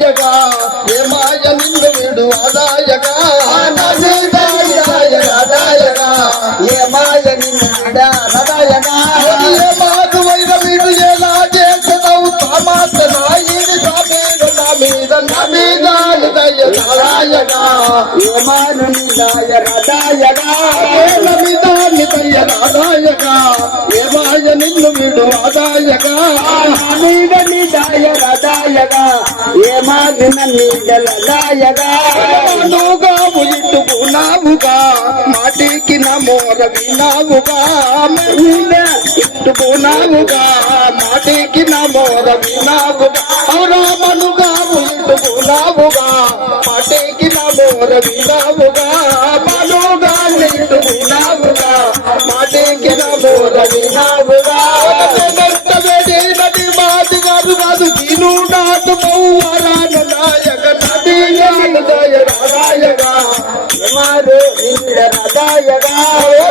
రాదాయగా ఏ మాయ నిన్ను వీడు ఆదాయగా. నా మీద నిదాయ రాదాయగా ఏ మాయ నిన్నాడ హృదయగా ఏ మాకు వైర వీడు ఎలా చేస్తావు తమాస నాయుడు సమీర నా మీద నా మీద నిదయ రాదాయగా ఏ మాను నిదాయ హృదయగా నా మీద నిదయ రాదాయగా హృదయగా ఏ మాదిన నీడల నువ్వుగా ఇట్టుకున్నావుగా మాటికి నమోర వినావుగా ఇట్టుకున్నావుగా మాటికి నమోర వినావుగా దయ రాయగా మారు నిండ హృదయగా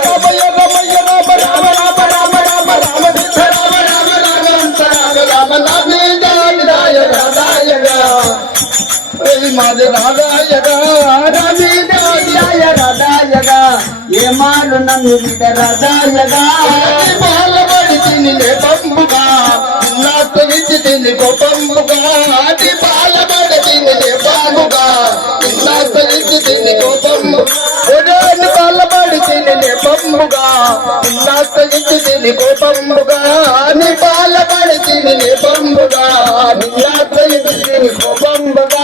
రమయ రమయ రామ రామ రామ రామ రామ రామ రామ రామ రామ రామ రామ ఏ నన్ను పంపుగా ఇచ్చి తిని కోపంబు బాలబడి తిని పంపుగా నాతో తిని కోపంబుగా. నీ బాలబడి తిని పంపుగా నాతో తిని కోపంబుగా.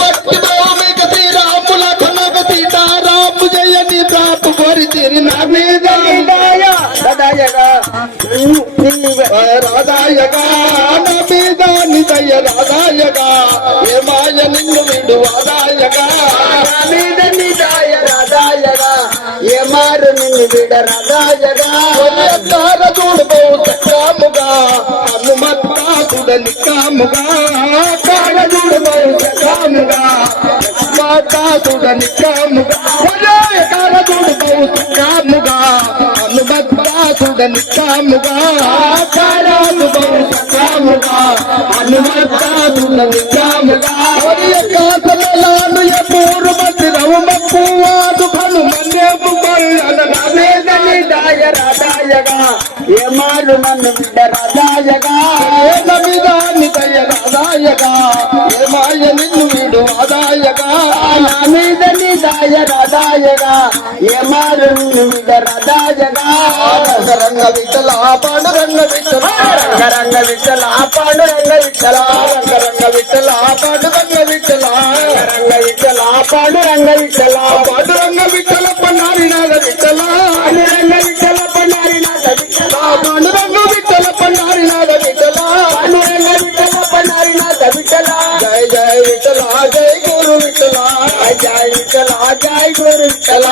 భక్తి భౌమిక శ్రీరాముల కనక సీతారాము జయని ప్రాపు కోరి నా మీద నా మీద ఏ మాయ నిన్ను విడువాదా మారు నిన్ను విడ కాముగా చూడు సకాముగా హనుమత్తాసుడ కాముగా కాడ చూడు సకాముగా కాముగా నికాముగా కాడ చూడు కాముగా హనుమత్తాసుడ తయ్యగా ఏ మారు నన్ను విడ హృదయగా రాదాయగా ఏ మాయ నిన్ను వీడు ఆదాయగా నా మీద నిదాయ రాజాయగా ఏ మారు నిన్ను విడ రాజాయగా రంగ విఠల పాండురంగ విఠల రంగ విఠల పాండురంగ విఠల రంగ విఠల పాండురంగ విఠల రంగ విఠల పాండురంగ విఠల పాండురంగ విఠల. విఠల జయ